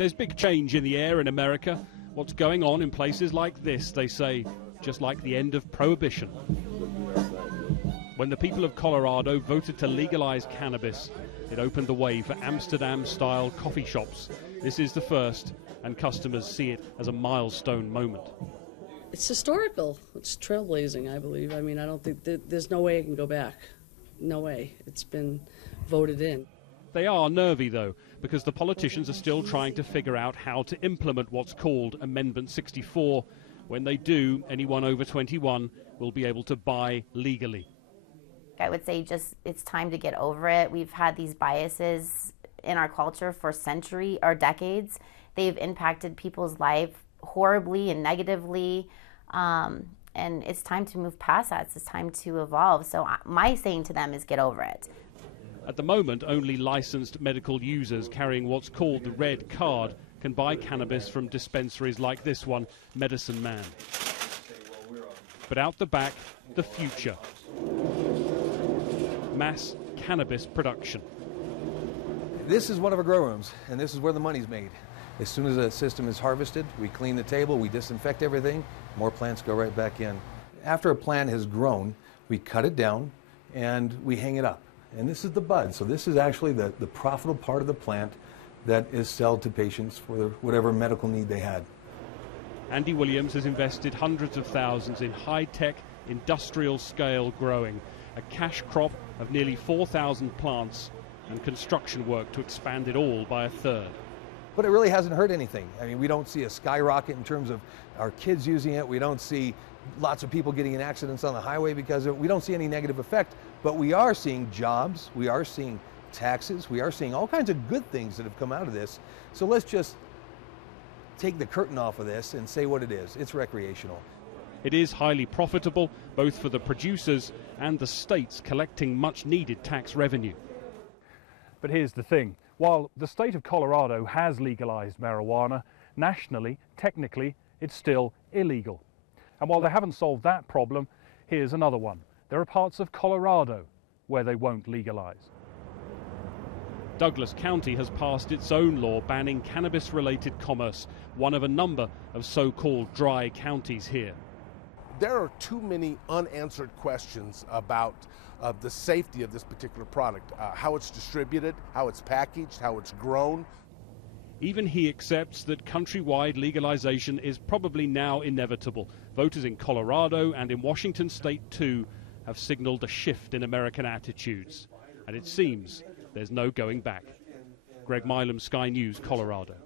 There's big change in the air in America. What's going on in places like this, they say, just like the end of prohibition. When the people of Colorado voted to legalize cannabis, it opened the way for Amsterdam-style coffee shops. This is the first, and customers see it as a milestone moment. It's historical. It's trailblazing, I believe. I mean, I don't think there's no way it can go back. No way. It's been voted in. They are nervy, though, because the politicians are still trying to figure out how to implement what's called Amendment 64. When they do, anyone over 21 will be able to buy legally. I would say just it's time to get over it. We've had these biases in our culture for centuries or decades. They've impacted people's life horribly and negatively, and it's time to move past that. It's time to evolve. So my saying to them is get over it. At the moment, only licensed medical users carrying what's called the red card can buy cannabis from dispensaries like this one, Medicine Man. But out the back, the future. Mass cannabis production. This is one of our grow rooms, and this is where the money's made. As soon as a system is harvested, we clean the table, we disinfect everything, more plants go right back in. After a plant has grown, we cut it down and we hang it up. And this is the bud, so this is actually the profitable part of the plant that is sold to patients for whatever medical need they had. Andy Williams has invested hundreds of thousands in high-tech, industrial-scale growing, a cash crop of nearly 4,000 plants and construction work to expand it all by a third. But it really hasn't hurt anything. I mean, we don't see a skyrocket in terms of our kids using it. We don't see lots of people getting in accidents on the highway because of it. We don't see any negative effect, but we are seeing jobs, we are seeing taxes, we are seeing all kinds of good things that have come out of this. So let's just take the curtain off of this and say what it is. It's recreational. It is highly profitable, both for the producers and the states collecting much needed tax revenue. But here's the thing. While the state of Colorado has legalized marijuana, nationally, technically, it's still illegal. And while they haven't solved that problem, here's another one. There are parts of Colorado where they won't legalize. Douglas County has passed its own law banning cannabis-related commerce, one of a number of so-called dry counties here. There are too many unanswered questions about the safety of this particular product, how it's distributed, how it's packaged, how it's grown. Even he accepts that countrywide legalization is probably now inevitable. Voters in Colorado and in Washington state too have signaled a shift in American attitudes. And it seems there's no going back. Greg Milam, Sky News, Colorado.